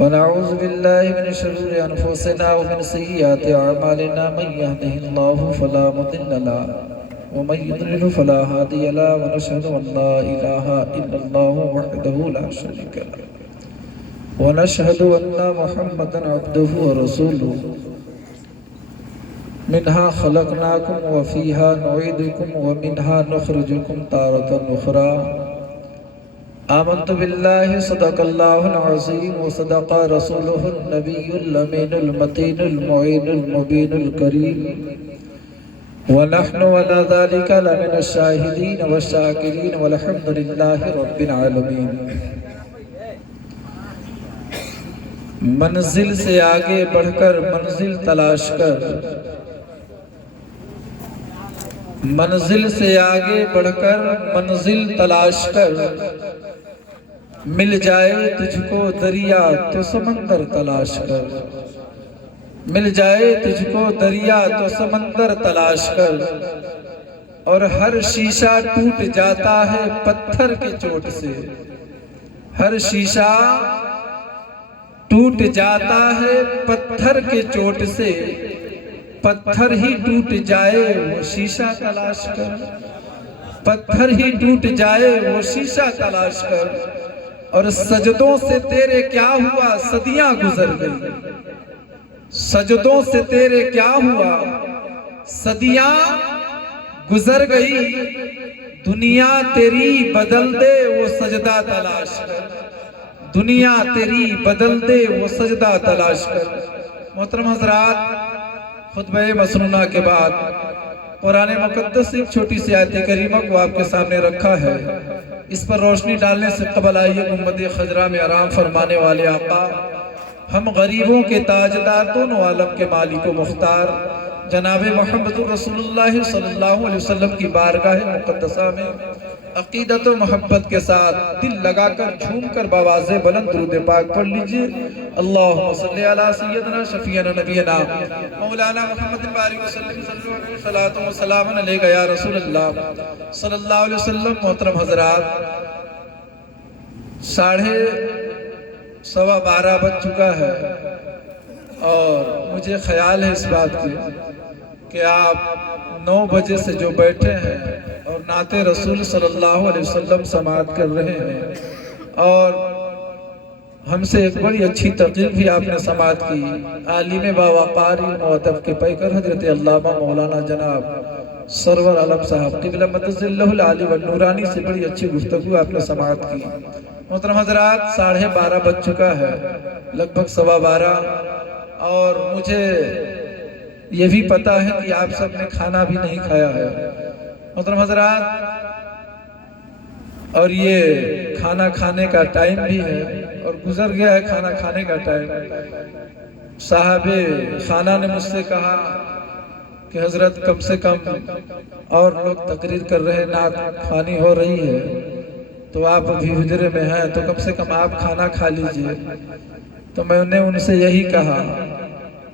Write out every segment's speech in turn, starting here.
ونعوذ بالله من شرور أنفسنا ومن سيئات أعمالنا من يهده الله فلا مضل له ومن يضلل فلا هادي له ونشهد أن لا إله إلا الله وحده لا شريك له ونشهد أن محمدا عبده ورسوله منها خلقناكم وفيها نعيدكم ومنها نخرجكم تارة أخرى آمنت بالله صدق الله العظيم وصدق رسوله النبي الأمين المتين المعين المبين الكريم ونحن على ذلك لمن الشاهدين والشاكرين والحمد لله رب العالمين۔ منزل سے آگے بڑھ کر منزل تلاش کر، منزل سے آگے بڑھ کر منزل تلاش کر، مل جائے تجھ کو دریا تو سمندر تلاش کر، مل جائے تجھ کو دریا تو سمندر تلاش کر، اور ہر شیشہ ٹوٹ جاتا ہے پتھر کے چوٹ سے، ہر شیشہ ٹوٹ جاتا ہے پتھر کے چوٹ سے، پتھر ہی ٹوٹ جائے وہ شیشہ تلاش کر، پتھر ہی ٹوٹ جائے وہ شیشہ تلاش کر، اور سجدوں سے تیرے کیا ہوا صدیاں گزر گئی، سجدوں سے تیرے کیا ہوا صدیاں گزر گئی، دنیا تیری بدل دے وہ سجدہ تلاش کر، دنیا تیری بدل دے وہ سجدہ تلاش کر۔ محترم حضرات، خطبہ مسنونہ کے بعد قرآن مقدس ایک چھوٹی سی آیت کریمہ کو آپ کے سامنے رکھا ہے، اس پر روشنی ڈالنے سے قبل آئیے گنبد خضرا میں آرام فرمانے والے آقا، ہم غریبوں کے تاجدار دونوں عالم کے مالک و مختار جناب محمد رسول اللہ صلی اللہ علیہ وسلم کی بارگاہ مقدسہ میں عقیدت و محبت کے ساتھ دل لگا کر جھوم کر بآواز بلند درود پاک پڑھ لیجئے۔ اللہم صلی علی سیدنا شفیعنا نبینا مولانا محمد بارک وسلم صلاۃ و سلام علیک یا رسول اللہ صلی اللہ علیہ وسلم۔ محترم حضرات، 12:15 بج چکا ہے، اور مجھے خیال ہے اس بات کی کہ آپ 9 بجے سے جو بیٹھے ہیں اور نعت رسول صلی اللہ علیہ وسلم سماعت کر رہے ہیں، اور ہم سے ایک بڑی اچھی تقریر بھی آپ نے سماعت کی، عالم باوقار معتب کے پیکر حضرت علامہ مولانا جناب سرور عالم صاحب قبلہ مدد اللہ العالی والنورانی سے بڑی اچھی گفتگو آپ نے سماعت کی۔ محترم حضرات، 12:30 بج چکا ہے، لگ بھگ 12:15، اور مجھے یہ بھی پتا ہے کہ آپ سب نے کھانا بھی نہیں کھایا ہے۔ محترم حضرات، اور یہ کھانا کھانے کا ٹائم بھی ہے، اور گزر گیا ہے کھانا کھانے کا ٹائم۔ صاحب خانہ نے مجھ سے کہا کہ حضرت کم سے کم اور لوگ تقریر کر رہے ہیں، نعت خوانی ہو رہی ہے، تو آپ ابھی حجرے میں ہیں تو کم سے کم آپ کھانا کھا لیجئے۔ تو میں نے ان سے یہی کہا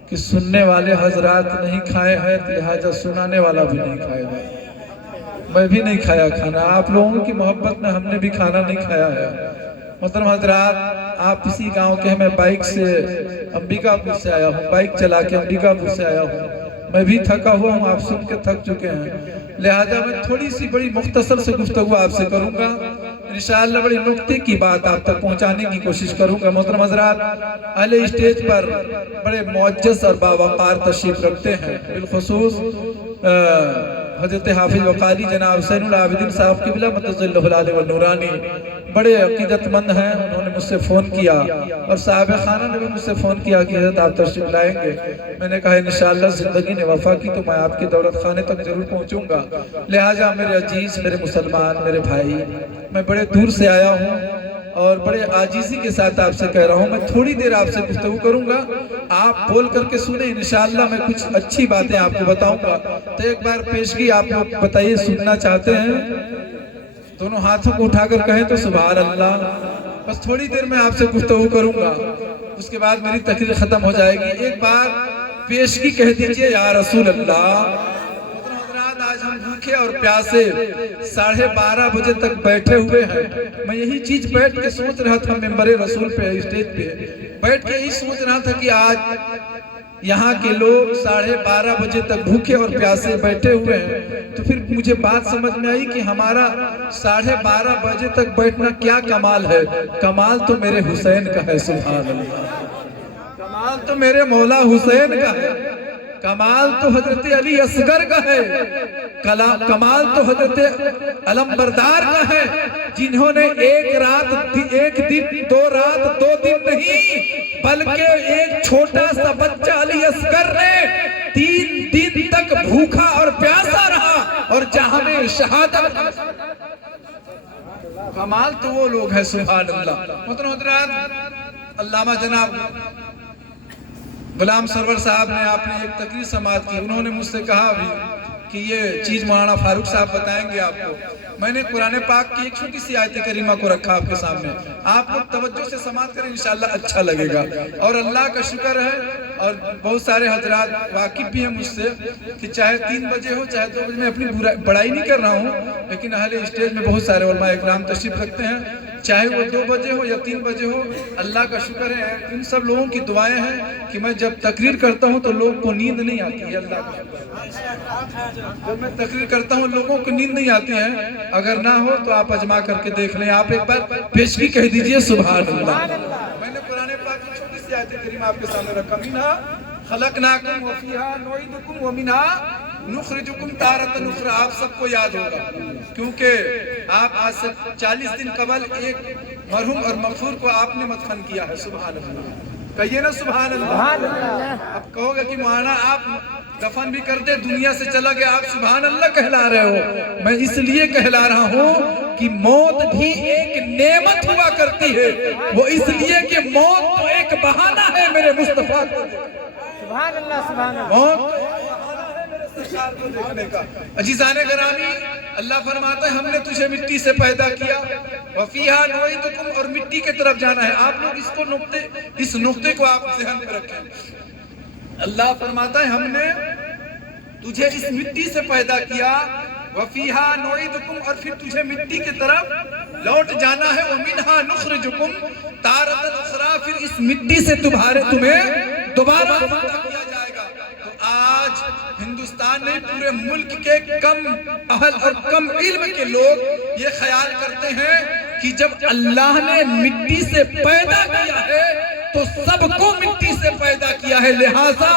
کہ سننے والے حضرات نہیں کھائے ہیں، لہٰذا سنانے والا بھی نہیں کھائے ہیں۔ میں بھی نہیں کھایا کھانا، آپ لوگوں کی محبت میں ہم نے بھی کھانا نہیں کھایا ہے۔ محترم حضرات، آپ اسی گاؤں کے ہیں، میں بائک سے امبیکا پور سے آیا ہوں، بائک چلا کے امبیکا پور سے آیا ہوں، میں بھی تھکا ہوا ہوں، آپ سن کے تھک چکے ہیں، لہٰذا میں تھوڑی سی بڑی مختصر سے گفتگو آپ سے کروں گا، انشاءاللہ بڑی نکتے کی بات آپ تک پہنچانے کی کوشش کروں گا۔ محترم حضرات، اہل اسٹیج پر بڑے معجز اور باوقار تشریف رکھتے ہیں، بالخصوص حضرت حافظ وقاری جناب حسین العابدین صاحب قبلہ مدد اللہ العالی والنورانی بڑے عقیدت مند ہیں۔ انہوں نے مجھ سے فون کیا، اور صاحب خانہ نے بھی مجھ سے فون کیا کہ حضرت آپ تشریف لائیں گے۔ میں نے کہا انشاءاللہ زندگی نے وفا کی تو میں آپ کی دولت خانے تک ضرور پہنچوں گا، لہٰذا میرے عزیز، میرے مسلمان، میرے بھائی، میں بڑے دور سے آیا ہوں، اور بڑے عاجزی کے ساتھ آپ سے کہہ رہا ہوں، میں تھوڑی دیر آپ سے گفتگو کروں گا، آپ بول کر کے سنیں، انشاءاللہ میں کچھ اچھی باتیں آپ کو بتاؤں گا۔ تو ایک بار پیشگی آپ لوگ بتائیے، سننا چاہتے ہیں؟ دونوں ہاتھوں کو اٹھا کر کہیں تو سبحان اللہ۔ بس تھوڑی دیر میں آپ سے گفتگو کروں گا، اس کے بعد میری تقریر ختم ہو جائے گی۔ ایک بار پیشگی کہہ دیجئے یا رسول اللہ۔ حضرات، آج ہم ہم بھوکے اور پیاسے 12:30 بجے تک بیٹھے ہوئے ہیں. میں یہی چیز بیٹھ کے سوچ رہا تھا ممبر رسول پہ اسٹیج پہ بیٹھ کے یہی سوچ رہا تھا کہ آج یہاں کے لوگ 12:30 بجے تک بھوکے اور پیاسے بیٹھے ہوئے ہیں. تو پھر مجھے بات سمجھ میں آئی کہ ہمارا 12:30 بجے تک بیٹھنا کیا کمال ہے. کمال تو میرے حسین کا ہے. سبحان اللہ. کمال تو میرے مولا حسین کا ہے. کمال تو حضرت علی اصغر کا ہے. کمال تو حضرت علم بردار کا ہے، جنہوں نے ایک دن 2 رات 2 دن نہیں بلکہ ایک چھوٹا سا بچہ علی اصغر نے 3 دن تک بھوکا اور پیاسا رہا اور جہاں میں شہادت. کمال تو وہ لوگ ہیں. سبحان اللہ. محترم حضرات، علامہ جناب غلام سرور صاحب نے آپ نے ایک تقریر سماعت کی. انہوں نے مجھ سے کہا بھی کہ یہ چیز مولانا فاروق صاحب بتائیں گے آپ کو. میں نے قرآن پاک کی ایک چھوٹی سی آیت کریمہ کو رکھا آپ کے سامنے. آپ لوگ توجہ سے سماعت کریں، انشاءاللہ اچھا لگے گا. اور اللہ کا شکر ہے اور بہت سارے حضرات واقف بھی ہیں مجھ سے کہ چاہے 3 بجے ہو چاہے 2 بجے، میں اپنی بڑائی نہیں کر رہا ہوں، لیکن اہل اسٹیج میں بہت سارے علماء اکرام تشریف رکھتے ہیں، چاہے وہ 2 بجے ہو یا 3 بجے ہو. اللہ کا شکر ہے ان سب لوگوں کی دعائیں ہیں کہ میں جب تقریر کرتا ہوں تو لوگوں کو نیند نہیں آتی ہے. اللہ کا شکر. جب میں تقریر کرتا ہوں لوگوں کو نیند نہیں آتی ہے. اگر نہ ہو تو آپ اجما کر کے دیکھ لیں. آپ ایک بار پیشگی کہہ دیجئے سبحان اللہ. میں نے قرآن پاک کی چھوٹی سی آیت کریمہ آپ کے سامنے رکھا. منہا خلقناکم وفیہا نعیدکم ومنہا نخرجکم تارۃ اخری. آپ سب کو یاد ہوگا کیونکہ آپ آج سے 40 دن قبل ایک مرحوم اور مغفور کو آپ نے مدفن کیا ہے. سبحان اللہ. کہیے نا سبحان اللہ. اب کہو گے کہ مولانا آپ دفن بھی کرتے دنیا سے چلا گیا، آپ سبحان اللہ کہلا رہے ہو. میں اس لیے کہلا رہا ہوں کہ موت بھی ایک نعمت ہوا کرتی ہے. وہ اس لیے کہ موت تو ایک بہانہ ہے میرے مصطفیٰ کو. سبحان اللہ سبحان اللہ. موت سرکار کو دیکھنے کا. عزیزان گرامی، اللہ فرماتا ہے ہم نے تجھے مٹی سے پیدا کیا، وفیہا نعیدکم، اور مٹی کی طرف جانا ہے. آپ لوگ اس نقطے کو آپ ذہن میں رکھیں. اللہ فرماتا ہے ہم نے تجھے اس مٹی سے پیدا کیا، وفیہا نعیدکم، اور پھر تجھے مٹی کی طرف لوٹ جانا ہے. ومنہا نخرجکم تارۃ اخری، پھر اس مٹی سے تمہیں دوبارہ پیدا کیا جائے گا. تو آج ہندوستان میں پورے ملک کے کم اہل اور کم علم کے لوگ یہ خیال کرتے ہیں کہ جب اللہ نے مٹی سے پیدا کیا ہے تو سب کو مٹی سے پیدا کیا ہے، لہٰذا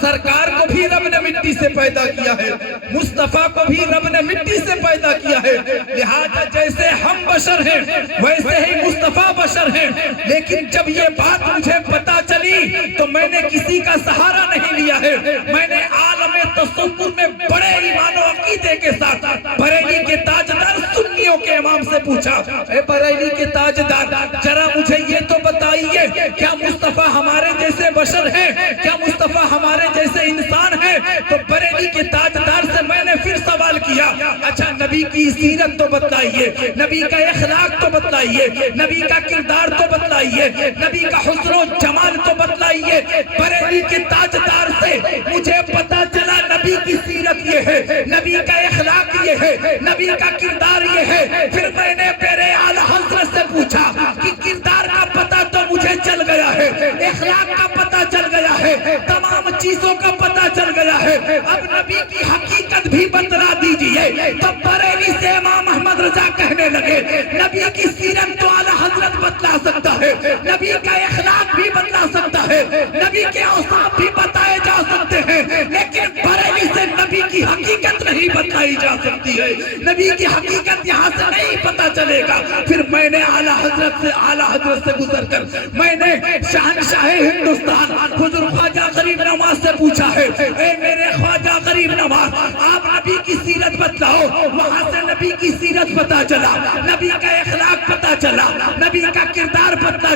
سرکار کو بھی رب نے مٹی سے پیدا کیا ہے، مصطفیٰ کو بھی رب نے مٹی سے پیدا کیا ہے. لہٰذا جیسے ہم بشر ہیں ویسے ہی مصطفیٰ بشر ہیں. لیکن جب یہ بات مجھے پتا چلی تو میں نے کسی کا سہارا نہیں لیا ہے. میں نے عالم تصور میں بڑے ایمان و عقیدے کے ساتھ بریلی کے تاجدار سنیوں کے امام سے پوچھا، اے بریلی کے تاجدار ذرا مجھے یہ تو بتائیے کیا مصطفیٰ ہمارے جیسے بشر ہیں؟ کیا مصطفیٰ ہمارے جیسے انسان ہیں؟ تو بریلی کے تاجدار سے میں نے پھر سوال کیا، اچھا نبی کی سیرت تو بتلائیے، نبی کا اخلاق تو بتلائیے، نبی کا کردار تو بتلائیے، نبی کا حسن و جمال تو بتلائیے. بریلی کے تاجدار سے مجھے پتا چلا نبی کی سیرت یہ ہے، نبی کا اخلاق یہ ہے، نبی کا کردار یہ ہے. پھر میں نے میرے اعلیٰ حضرت سے پوچھا کہ کردار کا پتہ تو مجھے چل گیا ہے، اخلاق کا پتہ چل گیا ہے، تمام چیزوں کا پتہ چل گیا ہے، اب نبی کی حقیقت بھی بتلا دیجئے. تب بریلی سے امام احمد رضا کہنے لگے نبی کی سیرت تو اعلیٰ حضرت بتلا سکتا ہے، نبی کا اخلاق بھی بتلا سکتا ہے، نبی کے اوصاف بھی بتائے جا سکتے ہیں، لیکن بریلی سے نبی کی حقیقت نہیں بتائی جا سکتی ہے. نبی کی حقیقت یہاں سے نہیں پتہ چلے گا. پھر میں نے اعلیٰ حضرت سے گزر کر میں نے شہنشاہ ہندوستان حضور خواجہ غریب نواز سے پوچھا ہے، اے میرے خواجہ غریب نواز آپ نبی کی سیرت بتلاؤ. وہاں سے نبی کی سیرت پتہ چلا، نبی کا اخلاق پتہ چلا، نبی کا کردار پتہ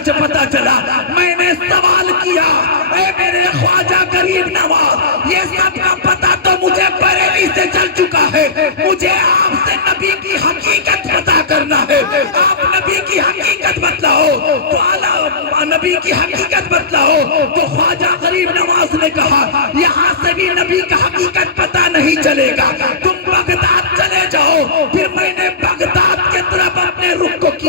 چلا. میں نے سوال کیا، اے میرے خواجہ غریب نواز یہ سب کا پتہ تو مجھے بریلی سے چل چکا ہے، مجھے آپ سے نبی کی حقیقت پتہ کرنا ہے. آپ نبی کی حقیقت بتلاؤ تو نبی کی حقیقت بتلاؤ. تو خواجہ غریب نواز نے کہا یہاں سے بھی نبی کا حقیقت پتہ نہیں چلے گا. تم وقت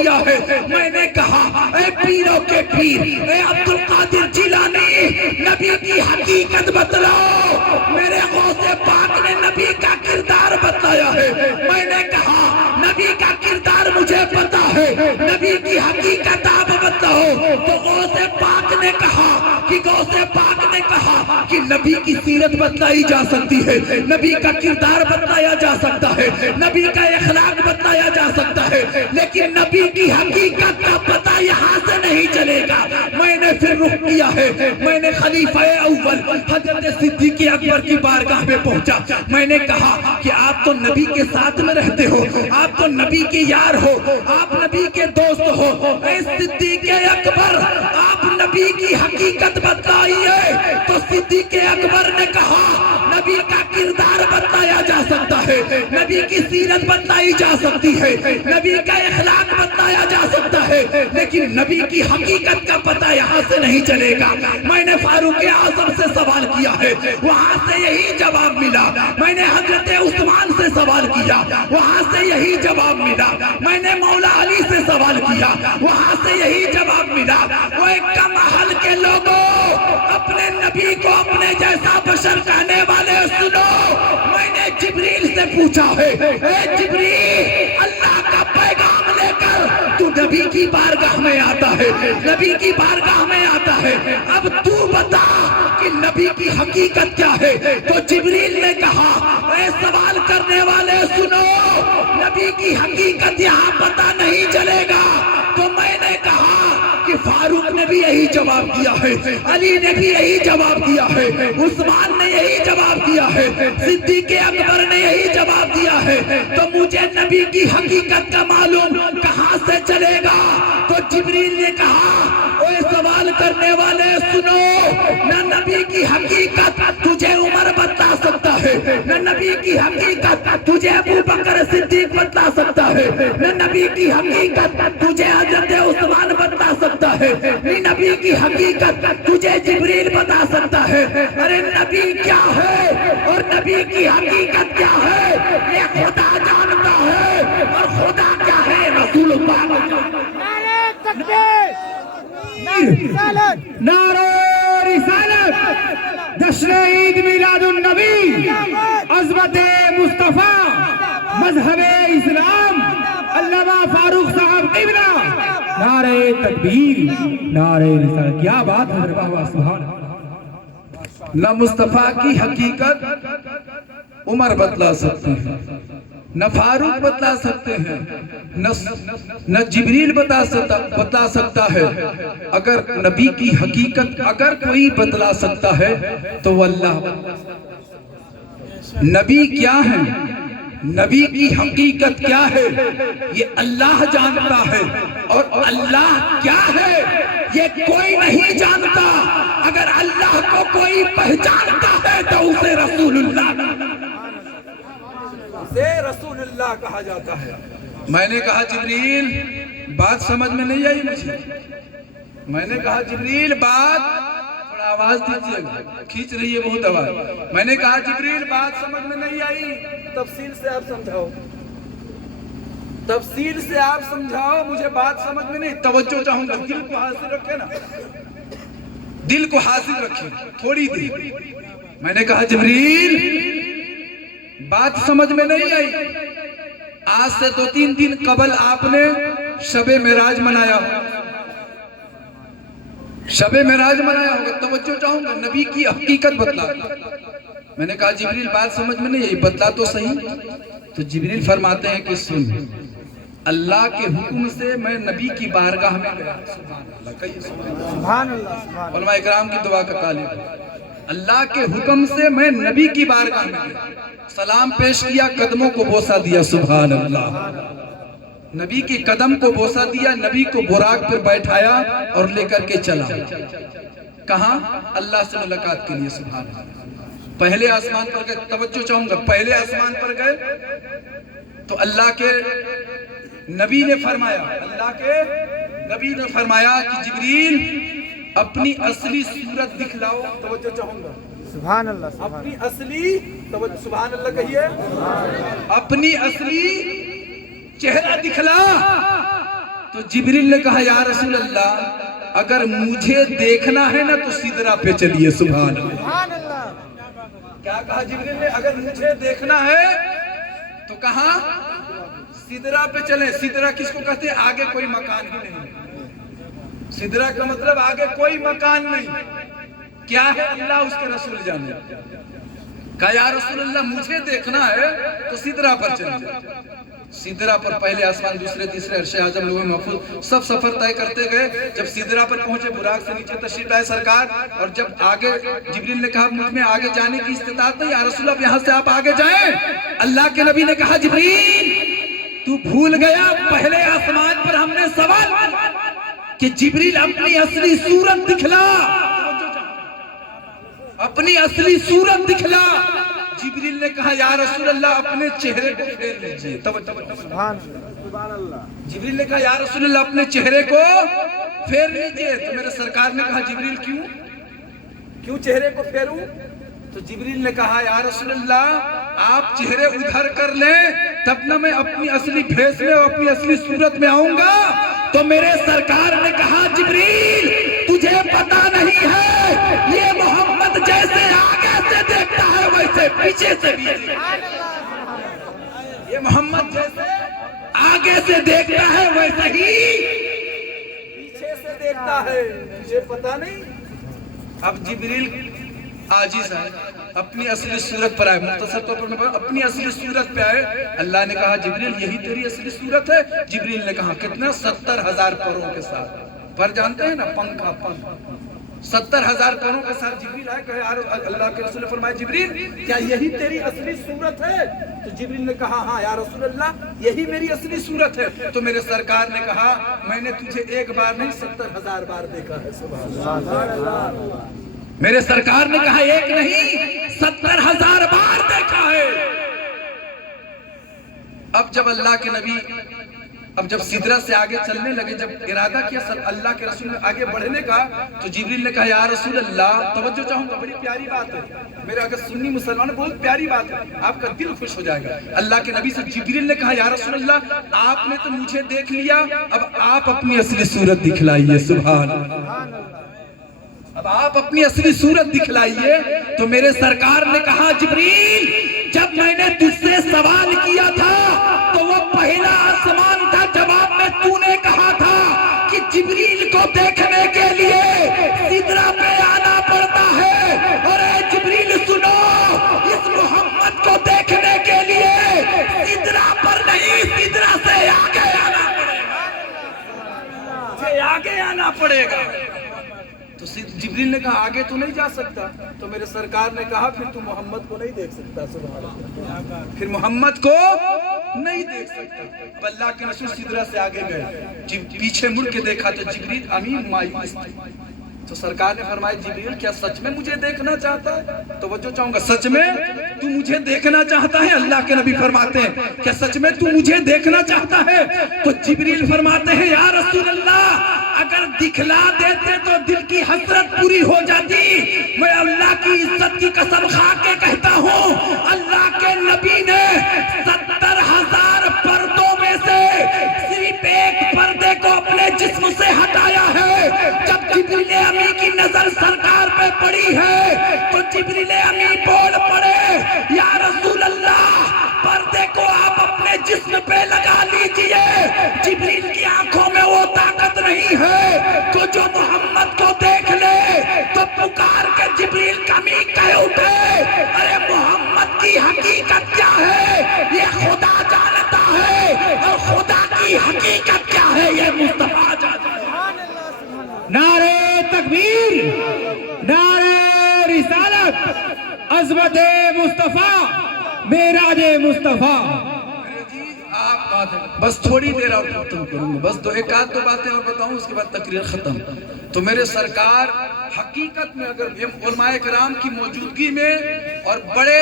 کیا ہے. میں نے کہا اے پیروں کے پیر, اے عبد القادر جیلانی, نبی کی حقیقت بتلاؤ. میرے غوث پاک نے نبی کا کردار بتایا ہے. میں نے کہا نبی کا کردار مجھے پتا ہے, نبی کی حقیقت آپ بتاؤ. تو غوث پاک نے کہا کہ نبی کی سیرت بتلائی جا سکتی ہے, نبی کا کردار بتلایا جا سکتا ہے, نبی کا اخلاق بتلایا جا سکتا ہے, لیکن نبی کی حقیقت کا پتہ یہاں سے نہیں چلے گا. میں نے پھر رخ کیا ہے, میں نے خلیفہ اول حضرت صدیق اکبر کی بارگاہ میں پہنچا. میں نے کہا کہ آپ تو نبی کے ساتھ میں رہتے ہو, آپ تو نبی کے یار ہو, آپ نبی کے دوست ہو. اے صدیق اکبر, آپ نبی کی حقیقت بتائیے. تو صدیق اکبر نے کہا نبی کا کردار بتایا جا سکتا ہے, نبی کی سیرت بتائی جا سکتی ہے, نبی کا اخلاق بتایا جا سکتا ہے, لیکن نبی کی حقیقت کا پتہ یہاں سے نہیں چلے گا. میں نے فاروق اعظم سے سوال کیا ہے, وہاں سے یہی جواب ملا. میں نے حضرت عثمان سے سوال کیا, وہاں سے یہی جواب ملا. میں نے مولا علی سے سوال کیا, وہاں سے یہی جواب ملا. وہ کم اہل کے لوگوں, اپنے نبی کو اپنے جیسا بشر کہنے والے سنو. میں نے جبریل سے پوچھا ہے, اے جبریل, اللہ کا پیغام لے کر تو نبی کی بارگاہ میں آتا ہے, نبی کی بارگاہ میں آتا ہے, اب تو بتا کہ نبی کی حقیقت کیا ہے. تو جبریل نے کہا اے سوال کرنے والے سنو, نبی کی حقیقت یہاں پتہ نہیں چلے گا. تو میں نے کہا کہ فاروق نے بھی یہی جواب دیا ہے, علی نے بھی یہی جواب دیا ہے, عثمان نے یہی جواب دیا ہے, صدیق اکبر نے یہی جواب دیا ہے. تو مجھے نبی کی حقیقت کا معلوم کہاں سے چلے گا؟ تو جبریل نے کہا اے سوال کرنے والے سنو, نہ نبی کی حقیقت تجھے عمر بتلا سکتا ہے, نہ نبی کی حقیقت تجھے ابو بکر صدیق بتلا سکتا ہے, نہ نبی کی حقیقت تجھے حضرت عثمان بتلا سکتا ہے, نہ نبی کی حقیقت تجھے جبریل بتا سکتا ہے. ارے نبی کیا ہے اور نبی کی حقیقت کیا ہے یہ خدا جانتا ہے, اور خدا کیا ہے رسول اللہ. نعرہ تکبیر, نعرہ رسالت, نعرہ رسالت, جشن عید میلاد النبی, عظمت مصطفیٰ, مذہب اسلام, علامہ فاروق صاحب قبلہ, نعرہ تکبیر, نعرہ رسالت. کیا بات ہے, سبحان اللہ. نہ مصطفیٰ کی حقیقت عمر بتلا سکتے ہیں, نہ فاروق بتلا سکتے ہیں, نہ جبریل بتا سکتا ہے. اگر نبی کی حقیقت اگر کوئی بتلا سکتا ہے تو وہ اللہ. نبی کیا ہے, نبی کی حقیقت کیا ہے یہ اللہ جانتا ہے, اور اللہ کیا ہے یہ کوئی نہیں جانتا. اگر اللہ کو کوئی پہچانتا ہے تو اسے رسول اللہ کہا جاتا ہے. میں نے کہا جبریل بات سمجھ میں نہیں آئی مجھے. میں نے کہا جبریل بات, تھوڑا آواز دیجیے گا, کھینچ رہی ہے بہت آواز. میں نے کہا جبریل بات سمجھ میں نہیں آئی, تفصیل سے آپ سمجھاؤ, تفصیل سے آپ سمجھاؤ, مجھے بات سمجھ میں نہیں. توجہ چاہوں گا, دل کو حاضر رکھے نا, دل کو حاضر رکھے تھوڑی دیر. میں نے کہا جبریل بات سمجھ میں نہیں آئی. آج سے 2-3 دن قبل آپ نے شب معراج منایا, شب معراج منایا ہوگا. توجہ چاہوں گا, نبی کی حقیقت بتلا. میں نے کہا جبریل بات سمجھ میں نہیں آئی, بتلا تو صحیح. تو جبریل فرماتے ہیں کہ سن, اللہ کے حکم سے میں نبی کی بارگاہ میں گیا. سبحان اللہ. علماء اکرام کی دعا کا طالب, اللہ کے حکم سے میں نبی کی بارگاہ میں گیا, سلام پیش کیا, قدموں کو بوسہ دیا. سبحان اللہ. نبی کی قدم کو بوسہ دیا, نبی کو براق پر بیٹھایا اور لے کر کے چلا. کہاں؟ اللہ سے ملاقات کے لیے. سبحان اللہ. پہلے آسمان پر گئے, توجہ چاہوں گا, پہلے آسمان پر گئے تو اللہ کے نبی نے فرمایا, اللہ کے نبی نے فرمایا کہ جبریل اپنی اصلی صورت دکھلاؤ. توجہ چاہوں گا, سبحان اللہ. اپنی اصلی, سبحان اللہ کہیے, اپنی اصلی چہرہ دکھلا. تو جبریل نے کہا یا رسول اللہ اگر مجھے دیکھنا ہے نا تو سدرہ پہ چلیے. سبحان اللہ. سبحان اللہ. کیا کہا جبریل نے؟ اگر مجھے دیکھنا ہے تو کہاں؟ سدرہ پہ چلیں. سدرہ کس کو کہتے ہیں؟ آگے کوئی مکان ہی نہیں. سدرہ کا مطلب آگے کوئی مکان نہیں. کیا ہے؟ اللہ اس کے رسول جانے. کہا یا رسول اللہ مجھے دیکھنا ہے تو سدرہ پر چلیے. سدرہ پر پہلے آسمان، دوسرے تیسرے عرش اعظم، لوح محفوظ، سب سفر طے کرتے گئے. جب سدرہ پر پہنچے براق سے نیچے تشریف لائے سرکار. اور جب آگے جبریل نے کہا مجھ میں آگے جانے کی استطاعت نہیں یا رسول اللہ یہاں سے آپ آگے جائیں. اللہ کے نبی نے کہا جبریل تو بھول گیا پہلے آسمان پر ہم نے سوال کہ جبریل اپنی اصلی صورت دکھلا، اپنی اصلی صورت دکھلا. جبریل نے کہا یا رسول اللہ اپنے چہرے کو پھیر لیجئے. سبحان اللہ. جبریل نے کہا یا رسول اللہ اپنے چہرے کو پھیر لیجئے. تو میرے سرکار نے کہا جبریل کیوں چہرے کو پھیروں؟ تو جبریل نے کہا یا رسول اللہ آپ چہرے ادھر کر لیں تب نہ میں اپنی اصلی بھیس میں اور اپنی اصلی صورت میں آؤں گا. تو میرے سرکار نے کہا جبریل تجھے پتا نہیں ہے یہ محمد جیسے آگے سے دیکھتا ہے ویسے پیچھے سے بھی. یہ محمد جیسے آگے سے دیکھتا ہے ویسے ہی پیچھے سے دیکھتا ہے. تجھے پتا نہیں. اب جبریل عاجز ہے، اپنی اصلی صورت پر آئے. مختصر طور پر میں اپنی اصلی صورت پہ آئے. اللہ نے کہا جبریل یہی تیری اصلی صورت ہے؟ جبریل نے کہا کتنا؟ 70,000 پروں کے ساتھ. پر جانتے ہیں نا پنکھا 70,000 پروں کے ساتھ جبریل آئے. کہے اللہ کے رسول نے فرمایا جبریل کیا یہی تیری اصلی صورت ہے؟ تو جبریل نے کہا ہاں یا رسول اللہ یہی میری اصلی صورت ہے. تو میرے سرکار نے کہا میں نے تجھے ایک بار نہیں 70,000 بار دیکھا ہے. سبحان اللہ. میرے سرکار نے کہا ایک نہیں 70,000 بار دیکھا ہے. اب جب اللہ کے نبی جب سدرہ سے آگے چلنے لگے، جب ارادہ کیا اللہ کے رسول نے آگے بڑھنے کا، تو جبریل نے کہا یا رسول اللہ توجہ چاہوں گا، بڑی پیاری بات ہے میرا اگر سنی مسلمان، بہت پیاری بات ہے، آپ کا دل خوش ہو جائے گا. اللہ کے نبی سے جبریل نے کہا یا رسول اللہ آپ نے تو مجھے دیکھ لیا، اب آپ اپنی اصلی صورت دکھلائیے. سبحان اللہ. اب آپ اپنی اصلی صورت دکھلائیے. تو میرے سرکار نے کہا جبریل جب میں نے تجھ سے سوال کیا تھا تو وہ پہلا آسمان تھا، جواب میں تو نے کہا تھا کہ جبریل کو دیکھنے کے لیے سدرہ پہ آنا پڑتا ہے. اور اے جبریل سنو، اس محمد کو دیکھنے کے لیے سدرہ پر نہیں سدرہ سے آگے آنا پڑے گا. تو جبریل نے کہا آگے تو نہیں جا سکتا. تو میرے سرکار نے کہا پھر تو محمد کو نہیں دیکھ سکتا. سبحان اللہ. پھر محمد کو نہیں دیکھ سکتا. اللہ کے رسول سدرہ سے آگے گئے، پیچھے مڑ کے دیکھا تو جبریل امین مایوس تھے. تو سرکار نے فرمایا جبریل کیا سچ میں مجھے دیکھنا چاہتا ہے؟ توجہ چاہوں گا، سچ میں تو مجھے دیکھنا چاہتا ہے؟ اللہ کے نبی فرماتے ہیں کیا سچ میں تو مجھے دیکھنا چاہتا ہے؟ تو جبریل فرماتے ہیں یا رسول اللہ اگر دکھلا دیتے تو دل کی حسرت پوری ہو جاتی. میں اللہ کی عزت کی قسم کھا کے کہتا ہوں اللہ کے نبی نے 70,000 پردوں میں سے صرف ایک پردے کو اپنے جسم سے ہٹایا ہے. جب جبریل امی کی نظر سرکار پہ پڑی ہے تو جبریل امی بول پڑے یا رسول اللہ پردے کو آپ اپنے جسم پہ لگا لیجئے. جبریل کی آنکھوں میں وہ طاقت نہیں ہے تو جو محمد کو دیکھ لے تو پکار کے جبریل کمی کہہ اٹھے ارے محمد کی حقیقت کیا ہے یہ خدا جانتا ہے، اور خدا کی حقیقت کیا ہے یہ مصطفیٰ جانتا ہے. نعرہ تکبیر، نعرہ رسالت، عظمت مصطفیٰ، معراج مصطفیٰ. بس تھوڑی دیر اور ختم کروں گا، بس ایک آدھ دو باتیں اور بتاؤں اس کے بعد تقریر ختم. تو میرے سرکار حقیقت میں اگر علماء کرام کی موجودگی میں اور بڑے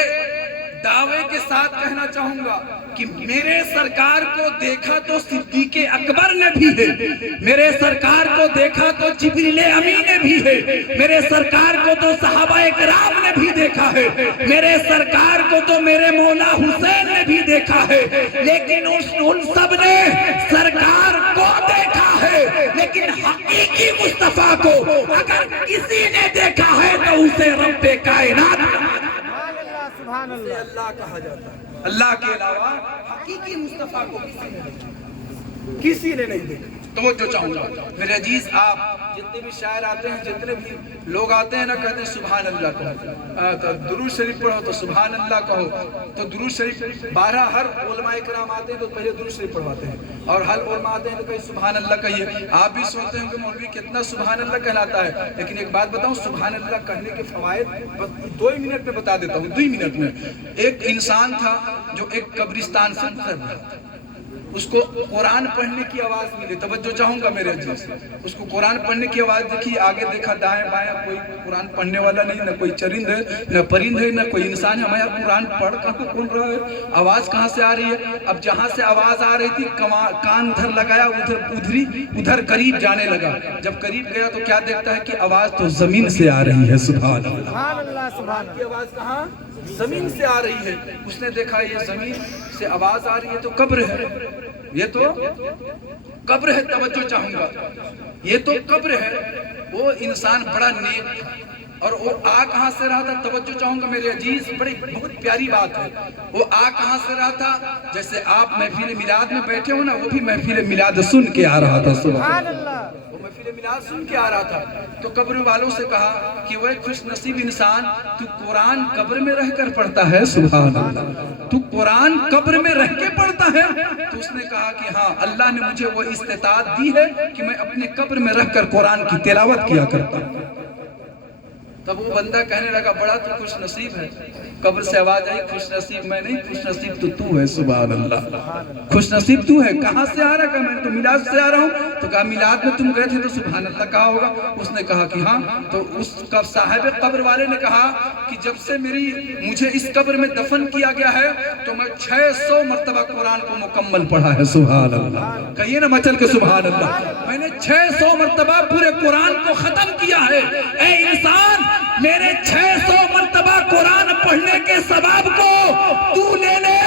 دعوے کے ساتھ کہنا چاہوں گا کہ میرے سرکار کو دیکھا تو صدیق اکبر نے بھی ہے، میرے سرکار کو دیکھا تو جبریل امی نے بھی ہے، میرے سرکار کو تو صحابہ کرام نے بھی دیکھا ہے، میرے سرکار کو تو میرے مولا حسین نے بھی دیکھا ہے، لیکن ان سب نے سرکار کو دیکھا ہے، لیکن حقیقی مصطفیٰ کو اگر کسی نے دیکھا ہے تو اسے رب کائنات سبحان اللہ اللہ کہا جاتا ہے۔ اللہ کے علاوہ حقیقی مصطفیٰ کو کسی نے نہیں دیکھا۔ توجہ چاہوں گا میرے عزیز، آپ جتنے بھی شاعر آتے ہیں، جتنے بھی لوگ آتے ہیں نا، کہتے ہیں سبحان اللہ کہو، درود شریف پڑھو تو سبحان اللہ کہو، تو درود شریف 12 ہر علماء کرام آتے ہیں تو پہلے درود شریف پڑھواتے ہیں، اور ہر علماء آتے ہیں تو کہیں سبحان اللہ کہیے۔ آپ بھی سوچتے ہیں کہ مولوی کتنا سبحان اللہ کہلاتا ہے، لیکن ایک بات بتاؤں، سبحان اللہ کہنے کے فوائد 2 ہی منٹ میں بتا دیتا ہوں، 2 ہی منٹ میں۔ ایک انسان تھا جو ایک قبرستان سے گزر رہا تھا، اس کو قرآن پڑھنے کی آواز ملی، توجہ چاہوں گا میرے عزیز، اس کو قرآن پڑھنے کی آواز دیکھی، آگے دیکھا دائیں بائیں کوئی قرآن پڑھنے والا نہیں، نہ کوئی چرند ہے نہ پرند ہے نہ کوئی انسان ہے، ہمارا قرآن پڑھ کہاں کون رہا ہے، آواز کہاں سے آ رہی ہے؟ اب جہاں سے آواز آ رہی تھی کان ادھر لگایا، ادھر قریب جانے لگا، جب قریب گیا تو کیا دیکھتا ہے کہ آواز تو زمین سے آ رہی ہے۔ سبحان اللہ، سبحان اللہ سبحان کی آواز کہاں؟ زمین سے آ رہی ہے۔ اس نے دیکھا یہ زمین سے آواز آ رہی ہے تو قبر ہے، یہ تو قبر ہے، توجہ چاہوں گا، یہ تو قبر ہے۔ وہ انسان بڑا نیک تھا، اور وہ آ کہاں سے رہا تھا؟ توجہ چاہوں گا میرے عزیز، بہت پیاری بات ہے۔ وہ آ کہاں سے رہا تھا؟ جیسے آپ محفل میلاد میں بیٹھے ہو نا، وہ بھی محفل میلاد سن کے آ رہا تھا۔ سبحان اللہ وہ محفل میلاد سن کے آ رہا تھا، تو قبر والوں سے کہا کہ وہ خوش نصیب انسان، تو قرآن قبر میں رہ کر پڑھتا ہے۔ سبحان اللہ، تو قرآن قبر میں رہ کے پڑھتا ہے؟ تو اس نے کہا کہ ہاں، اللہ نے مجھے وہ استطاعت دی ہے کہ میں اپنے قبر میں رہ کر قرآن کی تلاوت کیا کرتا ہوں۔ تب وہ بندہ کہنے لگا بڑا تو خوش نصیب ہے۔ قبر سے آواز آئی، خوش نصیب میں نہیں، خوش نصیب تو ہے۔ سبحان اللہ، خوش نصیب تو ہے۔ کہاں سے آ رہا؟ کہا میں تو میلاد سے آ رہا ہوں۔ تو کہا میلاد میں تم گئے تھے تو سبحان اللہ کہا ہوگا؟ اس نے کہا کہ ہاں۔ تو اس کا صاحب قبر والے نے کہا کہ جب سے مجھے اس قبر میں دفن کیا گیا ہے تو میں 600 مرتبہ قرآن کو مکمل پڑھا ہے۔ سبحان اللہ، کہیے نا مچل کے سبحان اللہ، میں نے 600 مرتبہ پورے قرآن کو ختم کیا ہے۔ اے انسان، میرے 600 مرتبہ قرآن پڑھنے کے ثواب کو تو لے لے،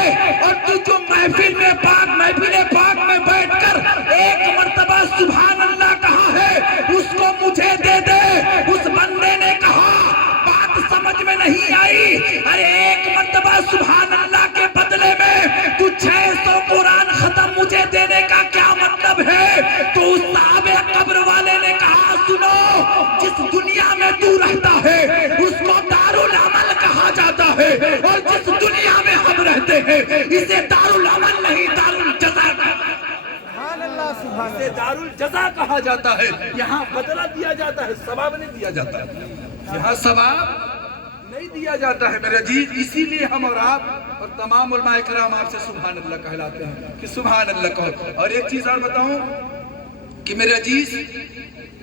اور تو جو محفل پاک میں بیٹھ کر 1 مرتبہ سبحان اللہ کہا ہے، اس کو مجھے دے دے۔ اس بندے نے کہا بات سمجھ میں نہیں آئی، ارے 1 مرتبہ سبحان اللہ کے بدلے میں تو 600 قرآن ختم مجھے دینے کا کیا مطلب ہے؟ تو اس صاحب قبر والے نے کہا سنو، جس دنیا میں تو رہتا ہے اس کو دارالعمل کہا جاتا ہے، اور جس دنیا میں ہم رہتے ہیں اسے دارالعمل نہیں دارالجزا سبحان اللہ سبحان اسے دارالجزا کہا جاتا ہے۔ یہاں بدلہ دیا جاتا ہے، ثواب نہیں دیا جاتا ہے، یہاں ثواب نہیں دیا جاتا ہے میرے عزیز۔ اسی لیے ہم اور آپ اور تمام علماء کرام آپ سے سبحان اللہ کہلاتے ہیں کہ سبحان اللہ کہو۔ اور ایک چیز اور بتاؤں کہ میرے عزیز،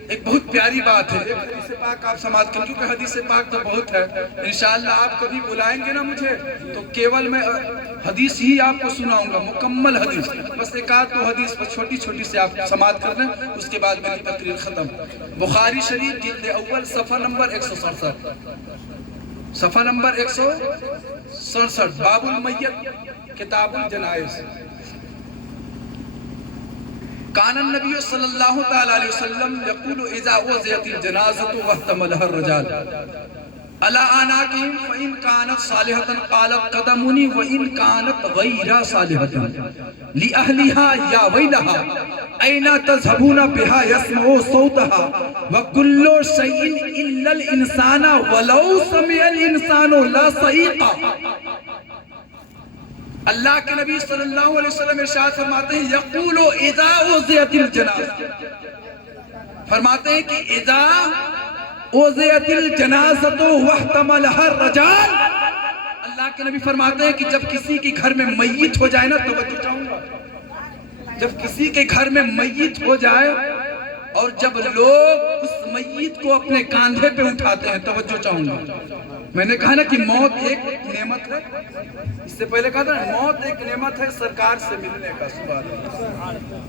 ایک بہت پیاری بات ہے، ایک حدیث پاک آپ سماعت کریں، کیونکہ حدیث پاک تو بہت ہے۔ انشاءاللہ آپ کبھی بلائیں گے نا مجھے تو کیول میں حدیث ہی آپ کو سناؤں گا، مکمل حدیث، بس 1-2 حدیث بس چھوٹی چھوٹی سے آپ سماعت کر لیں، اس کے بعد میری تقریر ختم۔ بخاری شریف جلد اول صفحہ نمبر 167، صفحہ نمبر 167، باب المیت کتاب الجنائز۔ کان النبی صلی اللہ تعالی علیہ وسلم یقول اذا وضعت الجنازۃ واحتملها الرجال على اعناقهم فان كانت صالحة قالت قدمني وان كانت غير صالحة لأهلها يا ويلها اين تذهبون بها يسمع صوتها وكل شيء الا الانسان ولو سمع الانسان لا صيحة۔ اللہ کے نبی صلی اللہ علیہ وسلم ارشاد فرماتے ہیں یقول اذا وضعت الجنازہ، فرماتے ہیں کہ اذا وضعت الجنازۃ واحتملها الرجال، اللہ کے نبی فرماتے ہیں کہ جب کسی کے گھر میں میت ہو جائے نا، توجہ چاہوں گا، جب کسی کے گھر میں میت ہو جائے اور جب لوگ اس میت کو اپنے کاندھے پہ اٹھاتے ہیں، توجہ چاہوں گا، میں نے کہا نا کہ موت ایک نعمت ہے، اس سے پہلے کہا تھا موت ایک نعمت ہے سرکار سے ملنے کا۔ سبحان اللہ،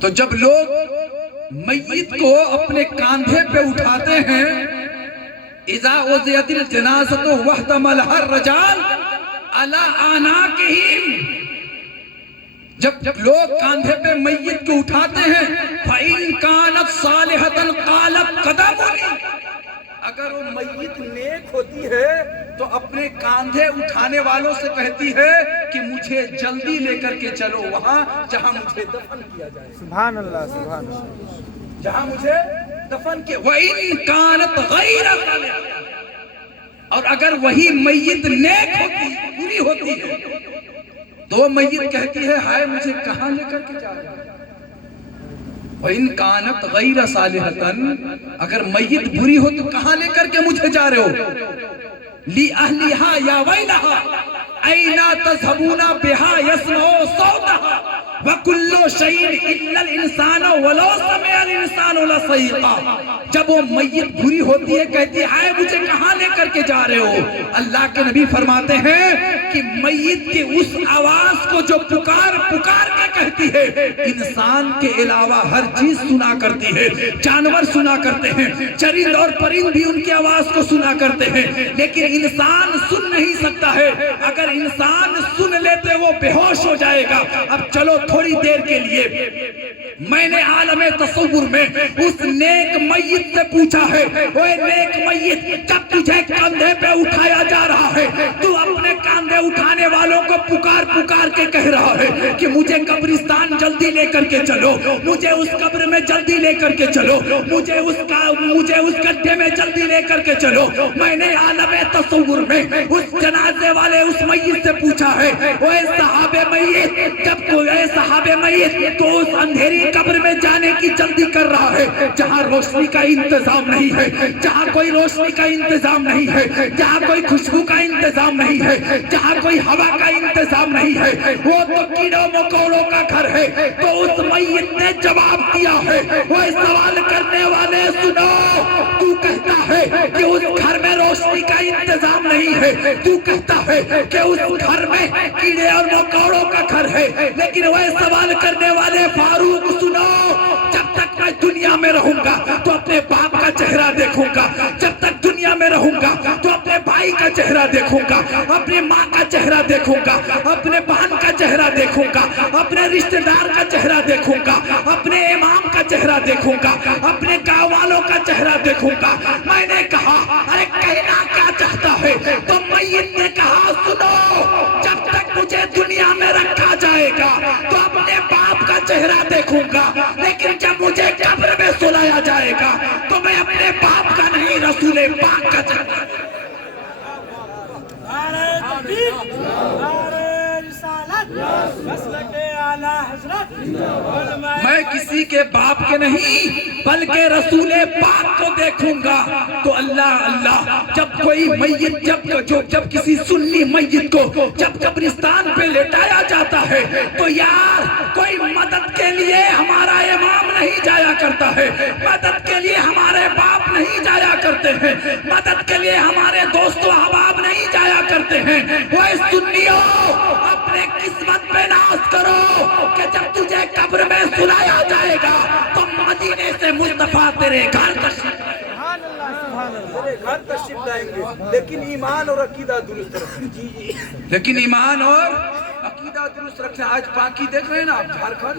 تو جب لوگ میت کو اپنے کاندھے پہ اٹھاتے ہیں، اذا وضعت الجنازۃ واحتملها الرجال علی اعناقہم، جب لوگ کاندھے پہ میت کو اٹھاتے ہیں فَإِن كَانَتْ صَالِحَةً قَالَتْ قَدَمُنِي، اگر وہ میت نیک ہوتی ہے تو اپنے کاندھے اٹھانے والوں سے کہتی ہے کہ مجھے جلدی لے کر کے چلو وہاں جہاں مجھے دفن کیا جائے، سبحان اللہ سبحان اللہ. جہاں مجھے دفن کیا. وَإِن كَانَتْ غَيْرَ صَالِحَةٍ، اور اگر وہی میت نیک ہوتی پوری ہوتی ہے تو وہ میت کہتی ہے ہائے مجھے کہاں لے کر کے جا رہے ہیں. وَإِن كَانَتْ غَيْرَ صَالِحَةً، اگر میت بری ہو تو کہاں لے کر کے مجھے جا رہے ہو. لِأَهْلِهَا يَا وَيْلَهَا أَيْنَ تَذْهَبُونَ بِهَا يَسْمَعُ صَوْتَهَا وَكُلُّ شَيْءٍ إِلَّا الْإِنسَانَ وَلَوْ سَمِعَ الْإِنسَانُ لَصَيْحَةً. جب وہ میت بری ہوتی ہے کہتی ہے ہائے مجھے کہاں لے کر کے جا رہے ہو. اللہ کے نبی فرماتے ہیں کہ میت کی اس آواز کو جو پکار پکار کے کہتی ہے انسان کے علاوہ ہر چیز سنا کرتی ہے. جانور سنا کرتے ہیں، چرند اور پرند بھی ان کی آواز کو سنا کرتے ہیں، لیکن انسان سن نہیں سکتا ہے. اگر انسان سن لیتے وہ بے ہوش ہو جائے گا. اب چلو تھوڑی دیر کے لیے میں نے عالم تصور میں اس نیک میت سے پوچھا ہے وہ نیک میت جب تجھے کاندھے پہ اٹھایا جا رہا ہے تو اپنے کاندھے اٹھانے والوں کو پکار پکار کے کہہ رہا ہے کہ مجھے قبرستان جلدی لے کر کے چلو، مجھے اس قبر میں جلدی لے کر کے چلو، مجھے اس گڈھے میں جلدی لے کر کے چلو. میں نے عالم تصور میں اس جنازے والے اس میت سے پوچھا ہے وہ صحاب میت جب صحاب میت تو اس اندھیری قبر میں جانے کی جلدی کر رہا ہے جہاں روشنی کا انتظام نہیں ہے، جہاں کوئی روشنی کا انتظام نہیں ہے، جہاں کوئی خوشبو کا انتظام نہیں ہے، جہاں کوئی ہوا کا انتظام نہیں ہے، وہ تو کیڑوں مکوڑوں کا گھر ہے. تو اس میت نے جواب دیا ہے وہ سوال کرنے والے سنو، تو کہتا ہے کہ اس گھر میں روشنی کا انتظام نہیں ہے، تو کہتا ہے کہ اس گھر میں کیڑے اور مکوڑوں کا گھر ہے، لیکن وہ سوال کرنے والے فاروق سنو، جب تک میں دنیا میں رہوں گا تو اپنے باپ کا چہرہ دیکھوں گا، جب تک دنیا میں رہوں گا تو اپنے بھائی کا چہرہ دیکھوں گا، اپنی ماں کا چہرہ دیکھوں گا، اپنے بہن کا چہرہ دیکھوں گا، اپنے رشتہ دار کا چہرہ دیکھوں گا، اپنے امام کا چہرہ دیکھوں گا، اپنے گاؤں والوں کا چہرہ دیکھوں گا. میں نے کہا ارے کہنا کیا چاہتا ہے؟ تو میت نے کہا سنو، جب تک مجھے دنیا میں رکھا جائے گا تو اپنے باپ کا چہرہ دیکھوں گا، لیکن جب مجھے قبر میں سلایا جائے گا تو میں اپنے باپ کا نہیں رسول پاک کا چہرہ. میں کسی کے باپ کے نہیں بلکہ رسول پاک کو دیکھوں گا. تو اللہ اللہ جب کوئی میت جب کسی سنی میت کو جب قبرستان پہ لٹایا جاتا ہے تو یار کوئی مدد کے لیے ہمارا امام نہیں جایا کرتا ہے، مدد کے لیے ہمارے باپ نہیں جایا کرتے ہیں، مدد کے لیے ہمارے دوست و احباب نہیں جایا کرتے ہیں. وہ سنیوں اپنے قسمت پہ ناز کرو کہ جب تجھے قبر میں سلایا جائے گا تو مدینے سے مصطفیٰ تیرے گھر تشریف سبحان اللہ سبحان اللہ. تیرے گھر تشریف لائیں گے، لیکن ایمان اور عقیدہ درست رکھیں. لیکن ایمان اور عقیدہ درست رکھیں. آج پاکی دیکھ رہے ہیں نا آپ جھارکھنڈ.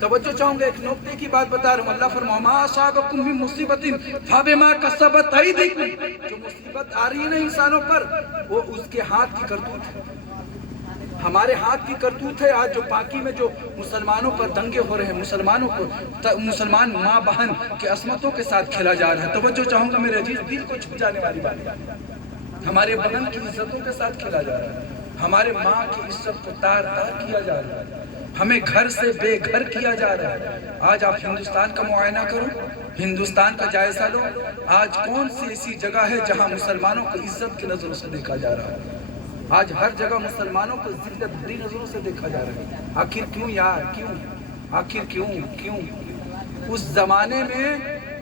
توجہ چاہوں گا، ایک نکتے کی بات بتا رہا ہوں. اللہ فرماؤ ما اصابکم من مصیبت فبما کسبت ایدیکم. جو مصیبت آ رہی ہے نا انسانوں پر وہ اس کے ہاتھ کی کرتوت ہے، ہمارے ہاتھ کی کرتوت ہے. آج جو پاکی میں جو مسلمانوں پر دنگے ہو رہے ہیں، مسلمانوں کو مسلمان ماں بہن کے عصمتوں کے ساتھ کھیلا جا رہا ہے. توجہ چاہوں گا میرے عزیز، دل کو چھو جانے والی بات ہے. ہمارے بہن کی عزتوں کے ساتھ کھیلا جا رہا ہے، ہمارے ماں کی عزت کو تار تار کیا جا رہا ہے، ہمیں گھر سے بے گھر کیا جا رہا ہے. آج آپ ہندوستان کا معائنہ کرو، ہندوستان کا جائزہ لو. آج کون سی ایسی جگہ ہے جہاں مسلمانوں کو عزت کی نظروں سے دیکھا جا رہا ہے؟ آج ہر جگہ مسلمانوں کو ذلت بھری نظروں سے دیکھا جا رہا ہے. آخر کیوں یار، کیوں؟ آخر کیوں؟ اس زمانے میں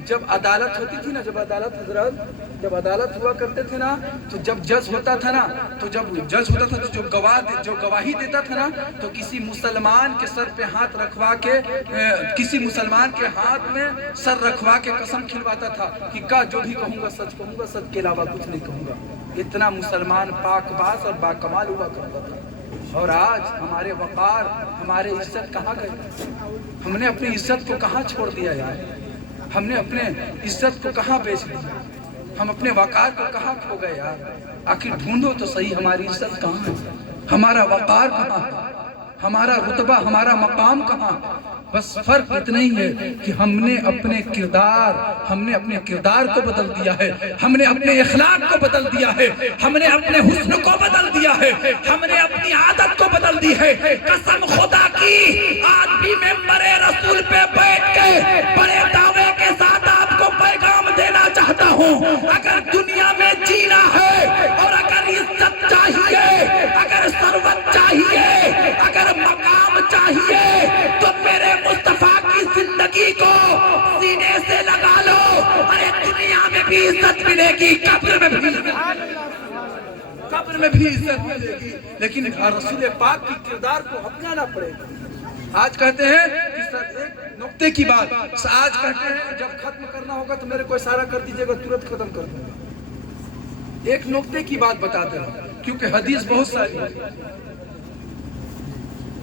جب عدالت ہوتی تھی نا، جب عدالت ہوا کرتے تھے نا، تو جب جج ہوتا تھا نا، تو جو گواہی دیتا تھا نا، تو کسی مسلمان کے سر پہ ہاتھ رکھوا کے، کسی مسلمان کے ہاتھ میں سر رکھوا کے قسم کھلواتا تھا کہ جو بھی کہوں گا سچ کہوں گا، سچ کے علاوہ کچھ نہیں کہوں گا. اتنا مسلمان پاک باز اور باکمال ہوا کرتا تھا. اور آج ہمارے وقار، ہمارے عزت کہاں گئے؟ ہم نے اپنی عزت کو کہاں چھوڑ دیا یار؟ ہم نے اپنے عزت کو کہاں بیچ دیا؟ ہم اپنے وقار کو کہاں کھو گئے یار؟ آخر ڈھونڈو تو صحیح، ہماری عزت کہاں ہے؟ ہمارا وقار کہاں ہے؟ ہمارا رتبہ، ہمارا مقام کہاں؟ بس فرق اتنا ہی ہے کہ ہم نے اپنے کردار کو بدل دیا ہے، ہم نے اپنے اخلاق کو بدل دیا ہے، ہم نے اپنے حسن کو بدل دیا ہے، ہم نے اپنی عادت کو بدل دی ہے۔ قسم خدا کی، آج بھی ممبر رسول پہ بیٹھ کے بڑے دعوے کے ساتھ آپ کو پیغام دینا چاہتا ہوں، اگر دنیا میں جینا ہے اور اگر عزت چاہیے، اگر ثروت چاہیے، اگر مقام چاہیے، تو میرے مصطفیٰ کی زندگی کو سینے سے لگا لو۔ ارے دنیا میں بھی عزت ملے گی، قبر میں بھی عزت ملے گی، لیکن رسول پاک کی کردار کو اپنانا پڑے گا۔ آج کہتے ہیں کہ سر ایک نقطے کی بات، آج کہتے ہیں جب ختم کرنا ہوگا تو میرے کو اشارہ کر دیجئے گا، ترنت ختم کر دوں گا۔ ایک نقطے کی بات بتاتے ہیں، کیونکہ حدیث بہت ساری ہے،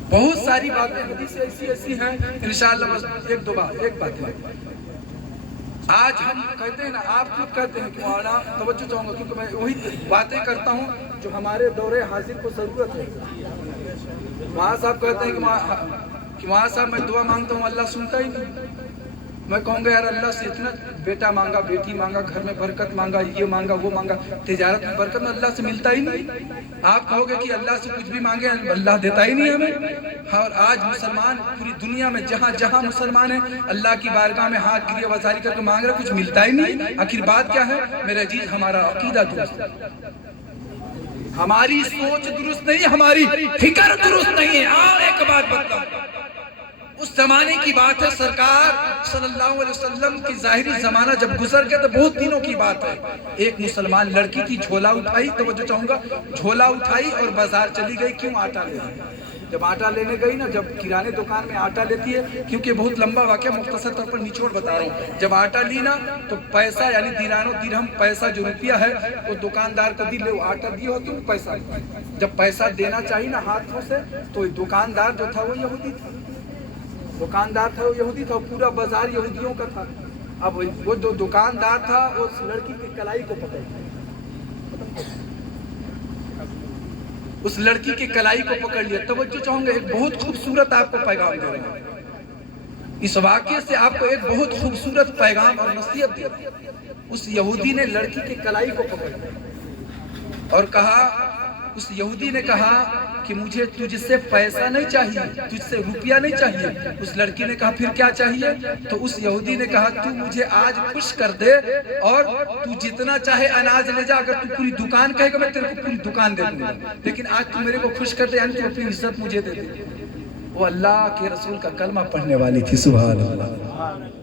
بہت ساری باتیں حدیث ایسی ہیں، انشاءاللہ بس ایک بات ہے۔ آج ہم کہتے ہیں نا، آپ خود کہتے ہیں کہ مولانا توجہ چاہوں گا، کیونکہ میں وہی باتیں کرتا ہوں جو ہمارے دور حاضر کو ضرورت ہے۔ وہاں صاحب کہتے ہیں کہ وہاں صاحب میں دعا مانگتا ہوں، اللہ سنتا ہی نہیں۔ میں کہوں گا یار اللہ سے اتنا بیٹا مانگا، بیٹی مانگا، گھر میں برکت مانگا، یہ مانگا وہ مانگا، تجارت میں برکت، میں اللہ سے ملتا ہی نہیں۔ آپ کہو گے کہ اللہ سے کچھ بھی مانگے اللہ دیتا ہی نہیں ہمیں۔ اور آج مسلمان پوری دنیا میں جہاں جہاں مسلمان ہیں، اللہ کی بارگاہ میں ہاتھ گریہ وزاری کر کے مانگ رہے، کچھ ملتا ہی نہیں۔ آخر بات کیا ہے میرے عزیز؟ ہمارا عقیدہ درست، ہماری سوچ درست نہیں، ہماری فکر درست نہیں ہے۔ اور ایک بات بتاؤں، اس زمانے کی بات ہے، سرکار صلی اللہ علیہ وسلم کی ظاہری زمانہ جب گزر گیا تو بہت دنوں کی بات ہے۔ ایک مسلمان لڑکی تھی، جھولا اٹھائی، توجہ چاہوں گا، جھولا اٹھائی اور بازار چلی گئی، کیوں؟ آٹا لینے۔ جب آٹا لینے گئی نا، جب کرانے دکان میں آٹا لیتی ہے، کیونکہ بہت لمبا واقعہ، مختصر طور پر نچوڑ بتا رہا ہوں، جب آٹا لی نا تو پیسہ یعنی دینار و درہم، پیسہ جو روپیہ ہے وہ دکاندار کو دی، لے وہ آٹا دی ہو تم پیسہ۔ جب پیسہ دینا چاہیے نا ہاتھوں سے، تو دکاندار جو تھا وہ یہودی تھا، دکاندار تھا وہ یہودی تھا، پورا بازار یہودیوں کا تھا۔ اب وہ جو دکاندار تھا اس لڑکی کی کلائی کو پکڑ لیا، اس لڑکی کی کلائی کو پکڑ لیا۔ توجہ چاہوں گا، ایک بہت خوبصورت آپ کو پیغام دے رہا ہوں، اس واقعے سے آپ کو ایک بہت خوبصورت پیغام اور نصیحت دے رہا ہوں۔ اس یہودی نے لڑکی کی کلائی کو پکڑ لیا اور کہا، اس یہودی نے کہا کہ مجھے تجھ سے پیسہ نہیں چاہیے، تجھ سے روپیہ نہیں چاہیے۔ اس لڑکی نے کہا پھر کیا چاہیے؟ تو اس یہودی نے کہا تو مجھے آج خوش کر دے اور تو جتنا چاہے اناج لے جا، اگر تو پوری دکان کہے گا میں تیرے کو پوری دکان دے دوں گا، لیکن آج تو میرے کو خوش کر دے، یعنی تو اپنی عزت مجھے دے دے۔ وہ اللہ کے رسول کا کلمہ پڑھنے والی تھی، سبحان اللہ،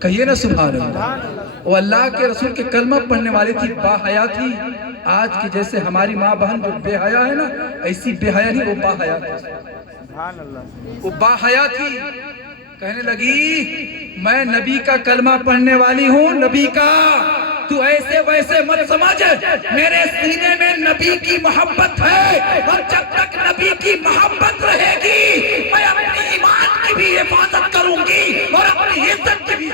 کہیے نا سبحان اللہ۔ وہ اللہ کے رسول کے کلمہ پڑھنے والی تھی، با حیا تھی۔ آج کی جیسے ہماری ماں بہن جو بے حیا ہے نا، ایسی بے حیا نہیں، وہ با حیا تھی، وہ با حیا تھی۔ کہنے لگی میں نبی کا کلمہ پڑھنے والی ہوں، نبی کا، تو ایسے ویسے مت سمجھ، میرے سینے میں نبی کی محبت ہے، اور جب تک نبی کی محبت رہے گی میں اپنی ایمان کی بھی حفاظت کروں گی اور اپنی عزت کی بھی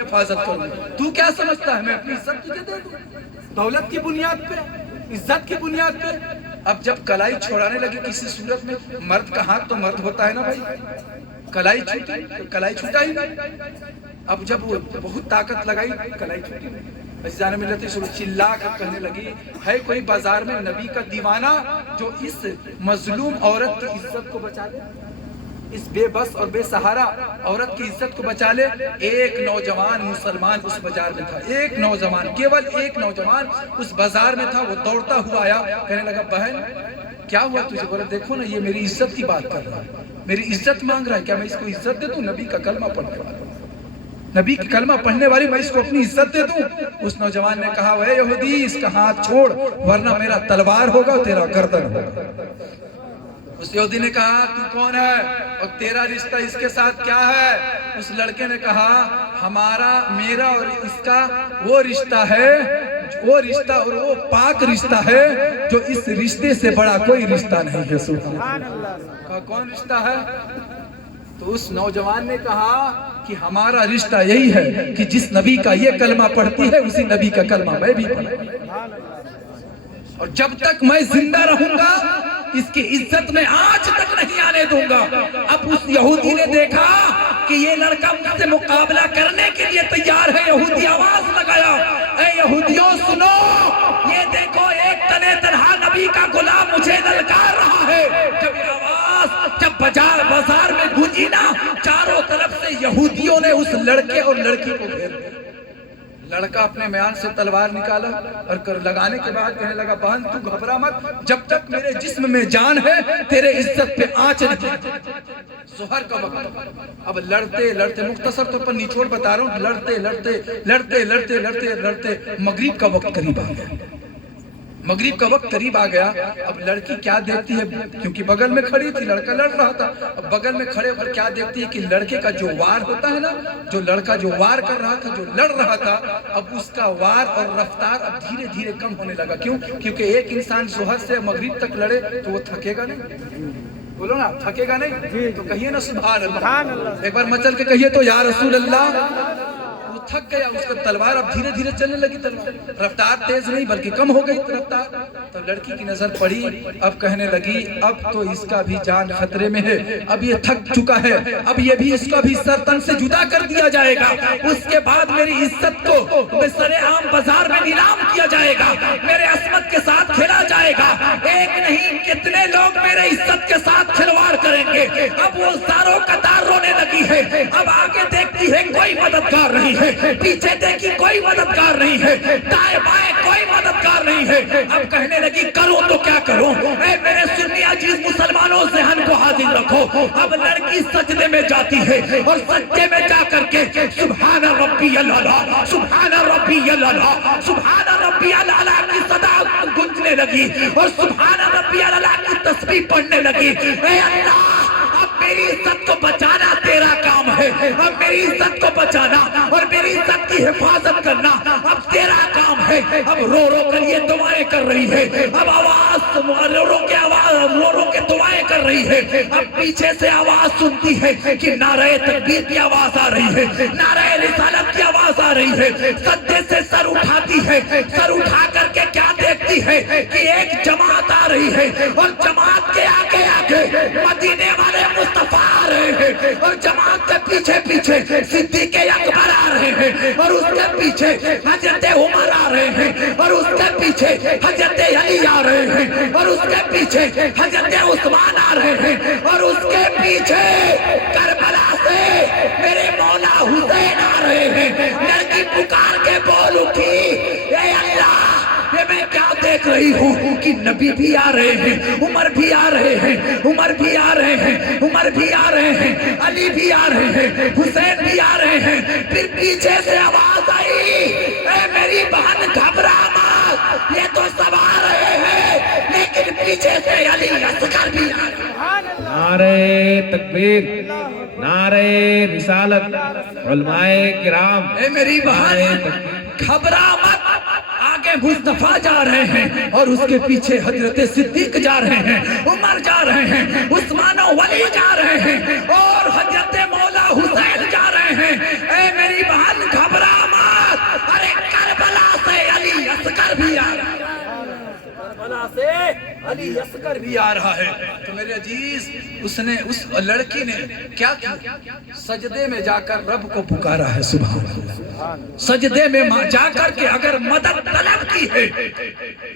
حفاظت کروں گی۔ تو کیا سمجھتا ہے میں اپنی عزت تجھے دے دوں؟ دولت کی بنیاد پہ، عزت کی بنیاد پہ؟ اب جب کلائی چھوڑانے لگے کسی صورت میں، مرد کا ہاتھ تو مرد ہوتا ہے نا بھائی، کلائی چھوٹی تو کلائی چھوٹا ہی نہیں۔ اب جب وہ بہت طاقت لگائی، کلائی چھوٹی نہیں۔ عزیزان ملت رسول چلا کر کہنے لگی، ہے کوئی بازار میں نبی کا دیوانہ جو اس مظلوم عورت کی عزت کو بچا لے، اس بے بس اور بے سہارا عورت کی عزت کو بچا لے؟ ایک نوجوان مسلمان اس بازار میں تھا، ایک نوجوان، کیول ایک نوجوان اس بازار میں تھا۔ وہ دوڑتا ہوا آیا، کہنے لگا بہن کیا ہوا تجھے؟ بولا دیکھو نا یہ میری عزت کی بات کر رہا ہے، میری عزت مانگ رہا ہے، کیا میں اس کو عزت دے دوں؟ نبی کا کلمہ پڑھنے والا، نبی کی کلمہ پڑھنے والی، میں اس کو اپنی عزت دے دوں؟ اس نوجوان نے کہا اے یہودی اس کا ہاتھ چھوڑ ورنہ میرا تلوار ہوگا اور تیرا گردن ہوگا۔ اس یہودی نے کہا تو کون ہے اور تیرا رشتہ اس کے ساتھ کیا ہے؟ اس لڑکے نے کہا ہمارا، میرا اور اس کا وہ رشتہ ہے وہ رشتہ اور وہ پاک رشتہ ہے جو اس رشتے سے بڑا کوئی رشتہ نہیں ہے. سبحان اللہ. کون رشتہ ہے؟ تو اس نوجوان نے کہا کہ ہمارا رشتہ یہی ہے کہ جس نبی کا یہ کلمہ پڑھتی ہے اسی نبی کا کلمہ میں بھی پڑھوں، اور جب تک میں زندہ رہوں گا اس کی عزت میں آج تک نہیں آنے دوں گا. اب اس یہودی نے دیکھا کہ یہ لڑکا مجھ سے مقابلہ کرنے کے لیے تیار ہے. یہودی آواز لگایا، اے یہودیوں سنو، یہ دیکھو ایک تنے تنہا نبی کا غلام مجھے للکار رہا ہے. جب یہ آواز جب بازار میں گونجی نا، چاروں طرف سے یہودیوں نے اس لڑکے اور لڑکی کو گھیر لیا. لڑکا اپنے میان سے تلوار نکالا اور لگانے کے بعد کہنے لگا بہن تو گھبرا مت، جب تک میرے جسم میں جان ہے تیرے عزت پہ آنچ نہیں. ظہر کا وقت، اب لڑتے لڑتے، مختصر طور پر نچوڑ بتا رہا ہوں، لڑتے لڑتے لڑتے لڑتے لڑتے لڑتے مغرب کا وقت قریب آ گیا. مغرب کا وقت قریب آ گیا. اب لڑکی کیا دیکھتی ہے، کیونکہ بغل میں کھڑی تھی، لڑکا لڑ رہا تھا. اب بغل میں کھڑے اور کیا دیکھتی ہے کہ لڑکے کا جو وار ہوتا ہے نا، جو لڑکا جو وار کر رہا تھا، جو لڑ رہا تھا، اب اس کا وار اور رفتار اب دھیرے دھیرے کم ہونے لگا. کیوں؟ کیونکہ ایک انسان ظہر سے مغرب تک لڑے تو وہ تھکے گا نہیں. بولو نا، تھکے گا نہیں؟ تو کہیے نا سبحان اللہ. ایک بار مچل کے کہیے تو یا رسول اللہ. تھک گیا، اس کا تلوار اب دھیرے دھیرے چلنے لگی. تلوار رفتار تیز نہیں بلکہ کم ہو گئی رفتار. تو لڑکی کی نظر پڑی، اب کہنے لگی اب تو اس کا بھی جان خطرے میں ہے، اب یہ تھک چکا ہے، اب یہ بھی اس کا بھی سر تن سے جدا کر دیا جائے گا. اس کے بعد میری عزت کو سرے عام بازار میں نیلام کیا جائے گا، میرے عصمت کے ساتھ کھیلا جائے گا. ایک نہیں کتنے لوگ میرے عزت کے ساتھ کھلواڑ کریں گے. اب وہ ساروں قطار رونے لگی ہے. اب آگے دیکھتی ہے کوئی مددگار نہیں ہے، پیچھے دیکھی کوئی مددگار نہیں ہے، دائیں بائیں کوئی مددگار نہیں ہے. اب کہنے لگی کروں تو کیا کروں. اے میرے سنی عزیز مسلمانوں، ذہن کو حاضر رکھو. اب لڑکی سجدے میں جاتی ہے اور سجدے میں جا کر کے سبحان ربی الاعلیٰ، سبحان ربی الاعلیٰ، سبحان ربی الاعلیٰ کی صدا گونجنے لگی اور سبحان ربی الاعلیٰ کی تسبیح پڑھنے لگی. اے اللہ، اب میری عزت کو بچانا تیرا کام ہے. اب میری عزت کو بچانا اور میری عزت کی حفاظت کرنا اب تیرا کام ہے. اب رو رو کر یہ دعائیں کر رہی ہے. اب آواز رو رو کے آواز رو رو کے دعائیں کر رہی ہے. اب پیچھے سے آواز سنتی ہے کہ نعرہ تکبیر کی آواز آ رہی ہے، نعرہ رسالت کی آواز آ رہی ہے. سجدے سے سر اٹھاتی ہے. سر اٹھا کر کے کیا دیکھتی ہے کہ ایک جماعت آ رہی ہے اور جماعت کے آگے آگے مدینے والے مصطفیٰ آ رہے ہیں اور جماعت کے پیچھے پیچھے صدیق اکبر آ رہے ہیں اور اس کے پیچھے حضرت عمر آ رہے ہیں اور اس کے پیچھے حضرت علی آ رہے ہیں اور اس کے پیچھے حضرت عثمان آ رہے ہیں اور اس کے پیچھے کربلا سے میرے مولا حسین آ رہے ہیں. لڑکی پکار کے بول اٹھی، اے اللہ، یہ میں کیا دیکھ رہی ہوں کہ نبی بھی آ رہے ہیں، عمر بھی آ رہے ہیں، عمر بھی آ رہے ہیں، عمر بھی آ رہے ہیں، علی بھی آ رہے ہیں، حسین بھی آ رہے ہیں. پھر پیچھے سے آواز آئی، اے میری بہن گھبرا مت، یہ تو سب آ رہے ہیں لیکن پیچھے سے علی اصغر بھی آ رہے ہیں. نعرہ تکبیر، نعرہ رسالت، علماء کرام. اے میری بہن گھبرا مت، آگے مصطفیٰ جا رہے ہیں اور اس کے پیچھے حضرت صدیق جا رہے ہیں، عمر جا رہے ہیں، عثمان و علی جا رہے ہیں اور حضرت مولا حسین جا رہے ہیں. اے میری بہن گھبرا مت، ارے کربلا سے علی اصغر بھی آ رہا ہے، کربلا سے علی اصغر بھی آ رہا ہے. تو میرے عزیز، اس لڑکی نے کیا کیا؟ سجدے میں جا کر رب کو پکارا ہے. سبحان اللہ. سجدے میں جا کر کے اگر مدد طلب کی ہے،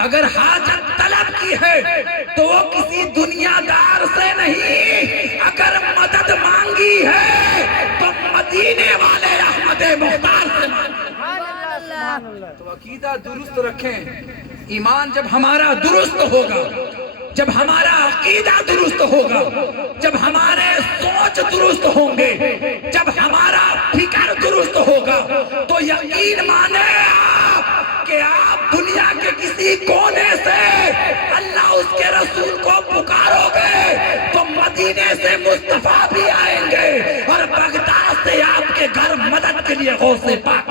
اگر حاجت طلب کی ہے تو وہ کسی دنیا دار سے نہیں، اگر مدد مانگی ہے تو مدینے والے احمد مختار سے مانگی. تو عقیدہ درست رکھیں. ایمان جب ہمارا درست ہوگا، جب ہمارا عقیدہ درست ہوگا، جب ہمارے سوچ درست ہوں گے، جب ہمارا فکر درست ہوگا تو یقین مانے آپ کہ آپ دنیا کے کسی کونے سے اللہ اس کے رسول کو پکارو گے تو مدینے سے مصطفیٰ بھی آئیں گے اور بغداد سے آپ کے گھر مدد کے لیے غوث پاک.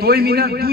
2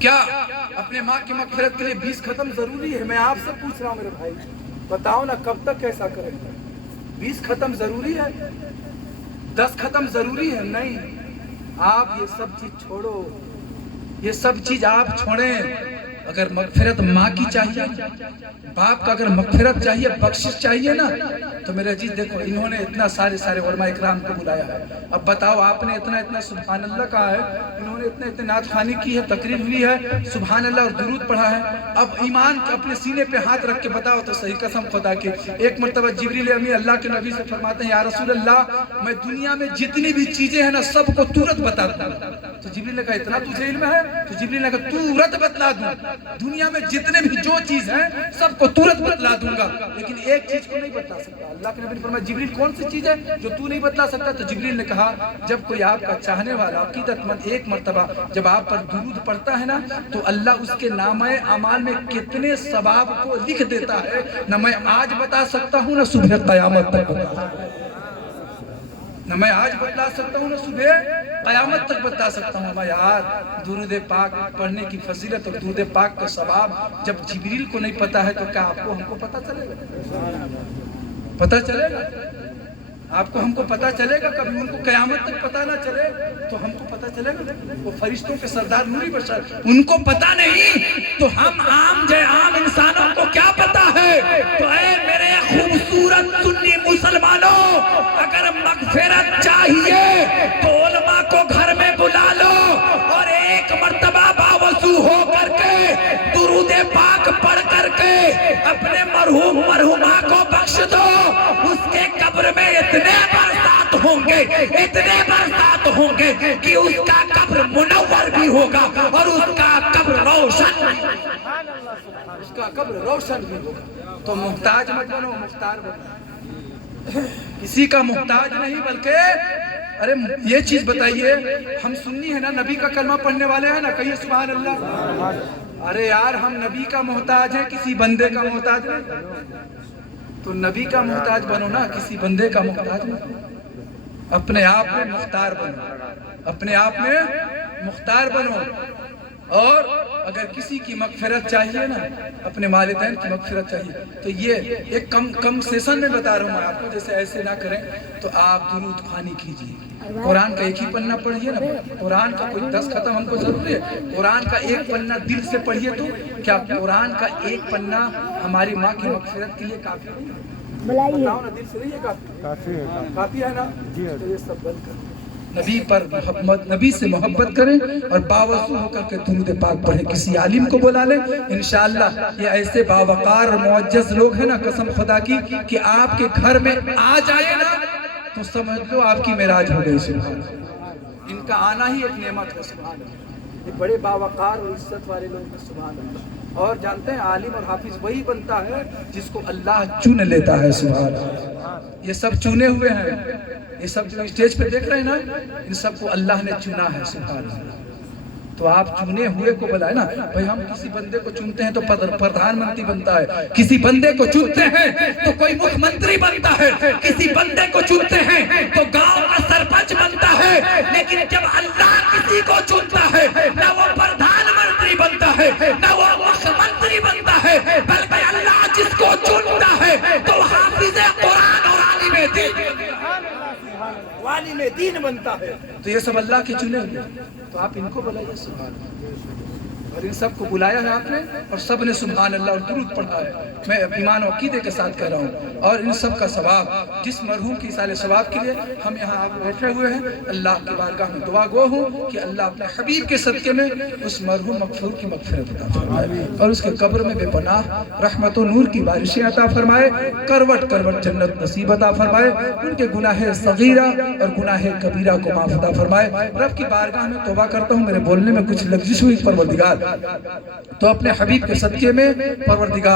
کیا اپنے ماں کی مغفرت کے لیے 20 ختم ضروری ہے؟ میں آپ سے پوچھ رہا ہوں میرے بھائی، بتاؤ نا کب تک ایسا کریں؟ 20 ختم ضروری ہے؟ 10 ختم ضروری ہے؟ نہیں، آپ یہ سب چیز چھوڑو، یہ سب چیز آپ چھوڑیں۔ اگر مغفرت ماں کی چاہیے، باپ کا اگر مغفرت چاہیے، بخشش چاہیے نا، تو میرے عزیز دیکھو انہوں نے اتنا سارے علماء اکرام کو بلایا ہے۔ اب بتاؤ آپ نے اتنا سبحان اللہ کہا ہے، انہوں نے اتنے نعت خوانی کی ہے، تقریر ہوئی ہے، سبحان اللہ اور درود پڑھا ہے۔ اب ایمان اپنے سینے پہ ہاتھ رکھ کے بتاؤ تو صحیح، قسم خدا کی۔ ایک مرتبہ جبریل امی اللہ کے نبی سے فرماتے ہیں یا رسول اللہ میں دنیا میں جتنی بھی چیزیں ہیں نا سب کو تورت بتاتا ہوں۔ تو جبریل نے کہا اتنا تجھے علم ہے؟ تو جبریل نے کہا تورت بتلا دوں، دنیا میں جتنے بھی جو چیز ہیں سب کو تورت بتلا دوں گا، لیکن ایک چیز کو نہیں بتلا سکتا۔ اللہ کے نبی نے فرمایا جبریل کون سی چیز ہے جو تو نہیں بتلا سکتا؟ تو جبریل نے کہا جب کوئی آپ کا چاہنے والا عقیدت مند ایک مرتبہ جب آپ پر درود پڑھتا ہے نا تو اللہ اس کے نامہ اعمال میں کتنے ثواب کو لکھ دیتا ہے، نہ میں آج بتا سکتا ہوں نہ صبح قیامت تک بتا، نہ میں آج بتلا سکتا ہوں نہ صبح قیامت تک بتا سکتا ہوں۔ میں یار درود پاک پڑھنے کی فضیلت اور درود پاک کا ثواب جب جبریل کو نہیں پتا ہے تو کیا آپ کو ہم کو پتا چلے گا؟ پتا چلے گا آپ کو ہم کو پتا چلے گا؟ کبھی ان کو قیامت تک پتا نہ چلے تو ہم کو پتا چلے گا؟ وہ فرشتوں کے سردار نوری بشر ان کو پتا نہیں تو ہم عام انسانوں کو کیا پتا ہے؟ تو اے میرے خوبصورت سنی مسلمانوں، اگر مغفرت چاہیے تو علماء کو گھر میں بلا لو اور ایک مرتبہ باوضو ہو کر کے درود پاک پڑھ کر کے اپنے مرحوم مرحومہ کو بخش دو۔ اس کے قبر میں اتنے برسات ہوں گے کہ اس کا قبر منور بھی ہوگا اور اس کا قبر روشن بھی ہوگا۔ تو محتاج مت بنو، مختار بنو، کسی کا محتاج نہیں بلکہ ارے یہ چیز بتائیے ہم سنی ہے نا، نبی کا کلمہ پڑھنے والے ہیں نا، کہیے سبحان اللہ۔ ارے یار ہم نبی کا محتاج ہیں، کسی بندے کا محتاج نہیں۔ تو نبی کا محتاج بنو نا، کسی بندے کا محتاج نہیں۔ اپنے آپ میں مختار بنو، اپنے آپ میں مختار بنو۔ اور اگر کسی کی مغفرت چاہیے نا، اپنے والدین کی مغفرت چاہیے تو یہ ایک کم سیشن میں بتا رہا ہوں میں آپ کو، جیسے ایسے نہ کریں تو آپ درود خوانی کیجیے، قرآن کا ایک ہی پنہ پڑھیے نا، قرآن کا کوئی 10 ختم ہم کو ضروری ہے، قرآن کا ایک پنہ دل سے پڑھیے۔ تو کیا قرآن کا ایک پنہ ہماری ماں کی مغفرت کے لیے کافی نہیں ہے؟ بتاؤ نا، دل سے نہیں ہے کافی ہے نا؟ تو یہ سب بند کریں، نبی پر محبت، نبی سے محبت کریں اور باوضو ہو کر کے درود پاک پڑھیں، کسی عالم کو بلا لیں۔ انشاءاللہ یہ ایسے باوقار اور معجز لوگ ہیں نا، قسم خدا کی کہ آپ کے گھر میں آ جائے نا تو سمجھ لو آپ کی معراج ہو گئی۔ سبحان اللہ، ان کا آنا ہی ایک نعمت ہے۔ سبحان اللہ، یہ بڑے باوقار اور عزت والے لوگ ہیں۔ سبحان اللہ۔ اور جانتے ہیں عالم اور حافظ وہی بنتا ہے جس کو اللہ چن لیتا ہے۔ سبحان اللہ، یہ سب چنے ہوئے ہیں، یہ سب جو اسٹیج پہ دیکھ رہے ہیں نا، ان سب کو اللہ نے چنا ہے۔ سبحان اللہ، تو آپ چنے ہوئے کو بلائے نا بھائی۔ ہم کسی بندے کو چنتے ہیں تو پردھان منتری بنتا ہے، کسی بندے کو چنتے ہیں تو کوئی مکھ منتری بنتا ہے، کسی بندے کو چنتے ہیں تو گاؤں کا سرپنچ بنتا ہے، لیکن جب اللہ کسی کو چنتا ہے نہ وہ پردھان منتری بنتا ہے نہ وہ مکھ منتری بنتا ہے، بلکہ اللہ جس کو چنتا ہے تو حافظ قرآن اور عالم دین بنتا ہے۔ تو یہ سب اللہ کے چنے ہوئے، تو آپ ان کو بلائیے۔ سبحان اللہ، اور ان سب کو بلایا ہے آپ نے اور سب نے سبحان اللہ اور درود پڑھا ہے۔ میں ایمان و عقیدے کے ساتھ کہہ رہا ہوں، اور ان سب کا ثواب جس مرحوم کی ایصال ثواب کے لیے ہم یہاں آپ بیٹھے ہوئے ہیں، اللہ کی بارگاہ میں دعا گو ہوں کہ اللہ اپنے حبیب کے صدقے میں اس مرحوم مغفور کی مغفرت عطا فرمائے اور اس کے قبر میں بے پناہ رحمت و نور کی بارشیں عطا فرمائے، کروٹ کروٹ جنت نصیب عطا فرمائے، ان کے گناہ صغیرہ اور گناہ کبیرہ کو معاف عطا فرمائے۔ رب کی بارگاہ میں توبہ کرتا ہوں، میرے بولنے میں کچھ لغزش ہوئی پروردگار، تو اپنے حبیب کے صدقے میں پروردگار